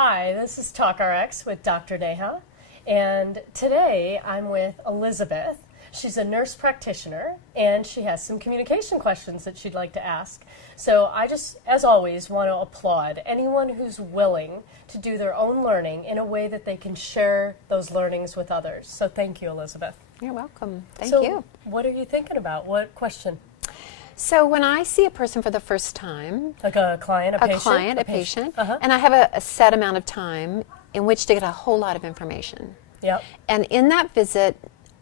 Hi, this is TalkRx with Dr. Neha, and today I'm with Elizabeth. She's a nurse practitioner, and she has some communication questions that she'd like to ask. So I just, as always, want to applaud anyone who's willing to do their own learning in a way that they can share those learnings with others. So thank you, Elizabeth. You're welcome. Thank So you. What are you thinking about? What question? So when I see a person for the first time, Like a client, a patient? a patient, Uh-huh. and I have a set amount of time in which to get a whole lot of information. Yep. And in that visit,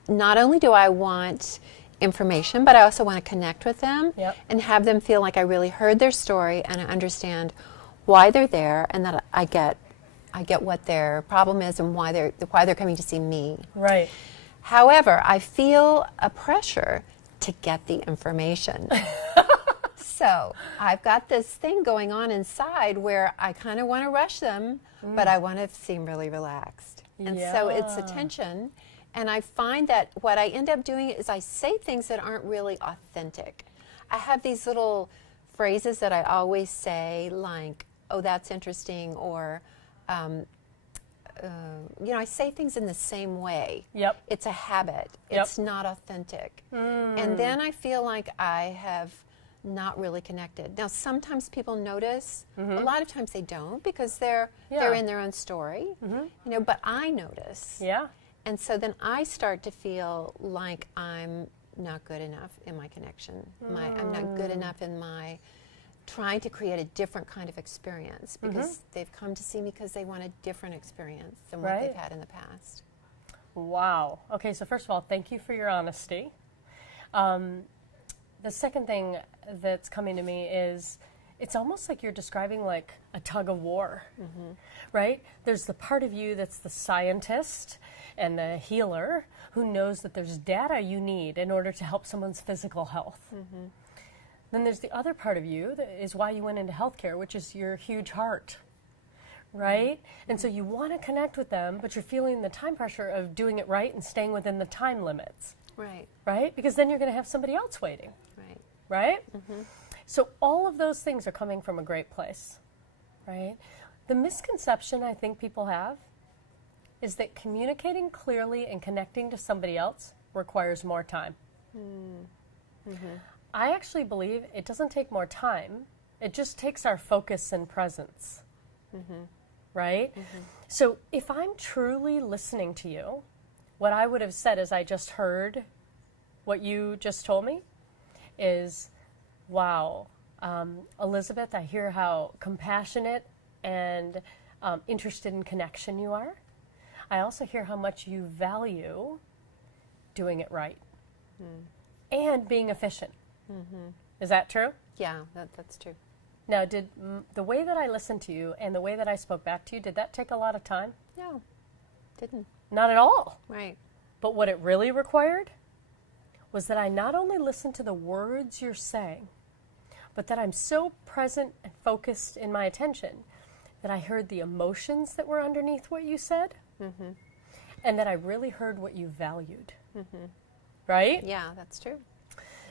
not only do I want information, but I also want to connect with them Yep. and have them feel like I really heard their story and I understand why they're there, and that I get what their problem is and why they're coming to see me. Right. However, I feel a pressure to get the information. So I've got this thing going on inside where I kind of want to rush them, but I want to seem really relaxed. And so it's a tension. And I find that what I end up doing is I say things that aren't really authentic. I have these little phrases that I always say, like, oh, that's interesting, or, I say things in the same way. Yep. It's a habit. Yep. It's not authentic. And then I feel like I have not really connected. Now, sometimes people notice. A lot of times they don't, because they're in their own story. But I notice. Yeah. And so then I start to feel like I'm not good enough in my connection. I'm not good enough in my trying to create a different kind of experience, because they've come to see me because they want a different experience than what they've had in the past. Wow. Okay, so first of all, thank you for your honesty. The second thing that's coming to me is it's almost like you're describing like a tug of war, right? There's the part of you that's the scientist and the healer who knows that there's data you need in order to help someone's physical health. Then there's the other part of you that is why you went into healthcare, which is your huge heart, right? And so you want to connect with them, but you're feeling the time pressure of doing it right and staying within the time limits, Right. right? Because then you're going to have somebody else waiting, Right. right? So all of those things are coming from a great place, right? The misconception I think people have is that communicating clearly and connecting to somebody else requires more time. I actually believe it doesn't take more time. It just takes our focus and presence, right? So if I'm truly listening to you, what I would have said as I just heard what you just told me is, wow, Elizabeth, I hear how compassionate and interested in connection you are. I also hear how much you value doing it right and being efficient. Is that true? Yeah, that's true. Now, did the way that I listened to you and the way that I spoke back to you, did that take a lot of time? No, didn't. Not at all. Right. But what it really required was that I not only listen to the words you're saying, but that I'm so present and focused in my attention that I heard the emotions that were underneath what you said, and that I really heard what you valued. Right? Yeah, that's true.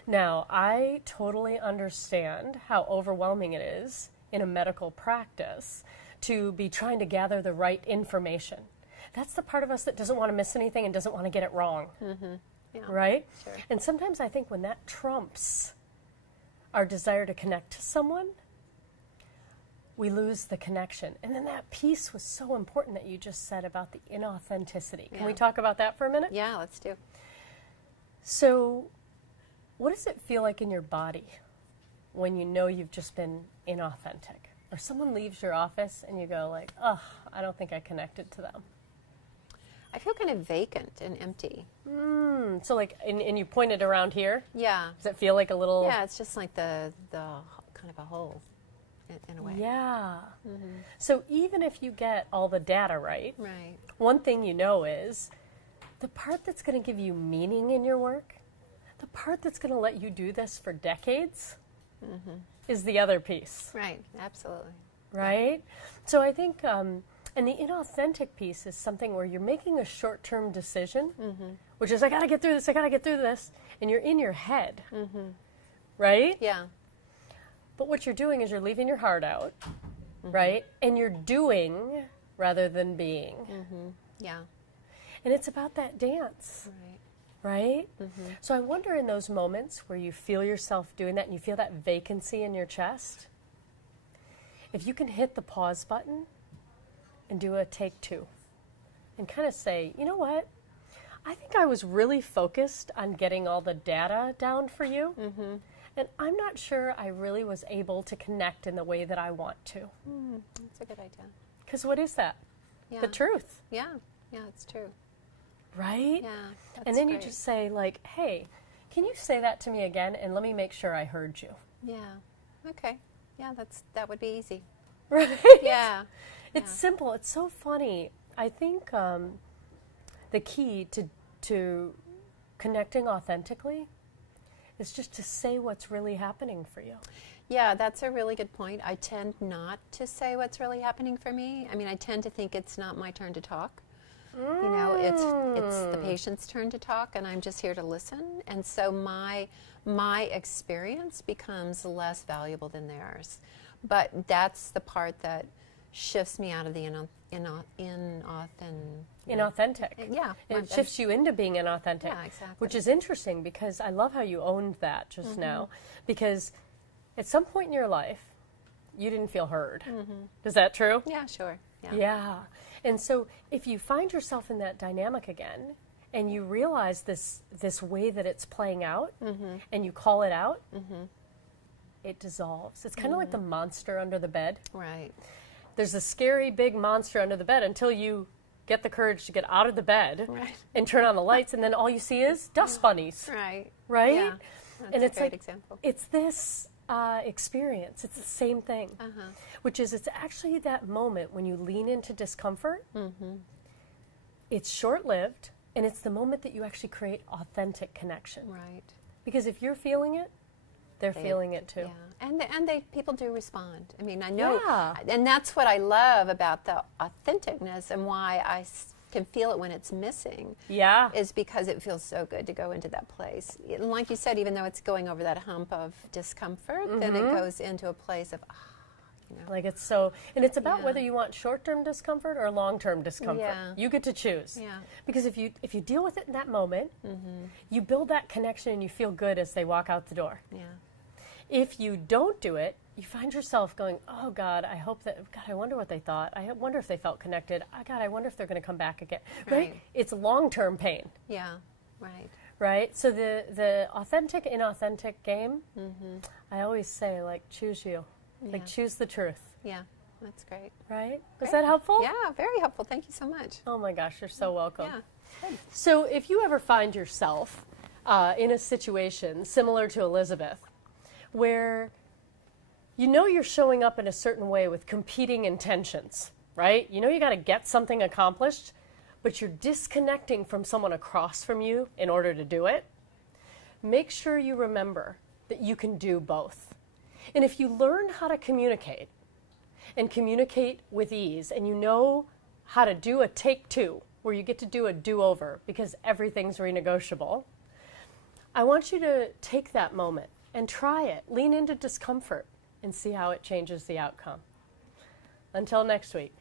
Now, I totally understand how overwhelming it is in a medical practice to be trying to gather the right information. That's the part of us that doesn't want to miss anything and doesn't want to get it wrong, Yeah. right? Sure. And sometimes I think when that trumps our desire to connect to someone, we lose the connection. And then that piece was so important that you just said about the inauthenticity. Can we talk about that for a minute? Yeah, let's do. So, what does it feel like in your body when you know you've just been inauthentic? Or someone leaves your office and you go like, oh, I don't think I connected to them. I feel kind of vacant and empty. So like, and you pointed around here? Yeah. Does it feel like a little? Yeah, it's just like the kind of a hole in a way. Yeah. So even if you get all the data right, Right. one thing you know is the part that's going to give you meaning in your work, the part that's going to let you do this for decades, is the other piece. Right. Absolutely. Right? So I think, and the inauthentic piece is something where you're making a short-term decision, which is, I got to get through this, and you're in your head, right? Yeah. But what you're doing is you're leaving your heart out, right? And you're doing rather than being. Yeah. And it's about that dance, right? So I wonder, in those moments where you feel yourself doing that and you feel that vacancy in your chest, if you can hit the pause button and do a take two and kind of say, you know what? I think I was really focused on getting all the data down for you, and I'm not sure I really was able to connect in the way that I want to. That's a good idea. Because what is that? Yeah. The truth, Yeah, it's true. right? Yeah, that's And then great. you just say, like, hey, can you say that to me again, and let me make sure I heard you. Yeah. Okay. Yeah, that would be easy. Right? Yeah. It's simple. It's so funny. I think the key to connecting authentically is just to say what's really happening for you. Yeah, that's a really good point. I tend not to say what's really happening for me. I mean, I tend to think it's not my turn to talk. You know, it's the patient's turn to talk, and I'm just here to listen. And so my experience becomes less valuable than theirs. But that's the part that shifts me out of the Inauthentic. Yeah. It shifts you into being inauthentic. Yeah, exactly. Which is interesting, because I love how you owned that just now. Because at some point in your life, you didn't feel heard. Is that true? Yeah, sure. Yeah. And so if you find yourself in that dynamic again, and you realize this way that it's playing out, and you call it out, it dissolves. It's kind of like the monster under the bed. Right. There's a scary big monster under the bed until you get the courage to get out of the bed and turn on the lights, and then all you see is dust bunnies. Right. Right? Yeah. That's And it's a great like, example. it's this experience. It's the same thing, which is, it's actually that moment when you lean into discomfort. It's short-lived, and it's the moment that you actually create authentic connection. Right. Because if you're feeling it, they're feeling it too. Yeah, and people do respond. I mean, I know, Yeah. and that's what I love about the authenticness, and why I can feel it when it's missing. Yeah. Is because it feels so good to go into that place. And like you said, even though it's going over that hump of discomfort, then it goes into a place of, you know. Like, it's so, and it's about Yeah. whether you want short-term discomfort or long-term discomfort. Yeah. You get to choose. Yeah. Because if you deal with it in that moment, you build that connection and you feel good as they walk out the door. Yeah. If you don't do it, you find yourself going, oh God, I hope that, God, I wonder what they thought. I wonder if they felt connected. Oh, God, I wonder if they're going to come back again. Right? It's long-term pain. Yeah. Right. Right? So the authentic, inauthentic game, I always say, like, choose you. Like, choose the truth. Yeah. That's great. Right? Great. Was that helpful? Yeah, very helpful. Thank you so much. Oh my gosh, you're so welcome. Yeah. Good. So if you ever find yourself in a situation similar to Elizabeth, where you know you're showing up in a certain way with competing intentions, right? You know you got to get something accomplished, but you're disconnecting from someone across from you in order to do it, make sure you remember that you can do both. And if you learn how to communicate, and communicate with ease, and you know how to do a take two, where you get to do a do-over because everything's renegotiable, I want you to take that moment and try it. Lean into discomfort and see how it changes the outcome. Until next week,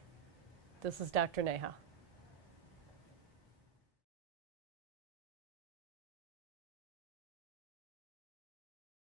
this is Dr. Neha.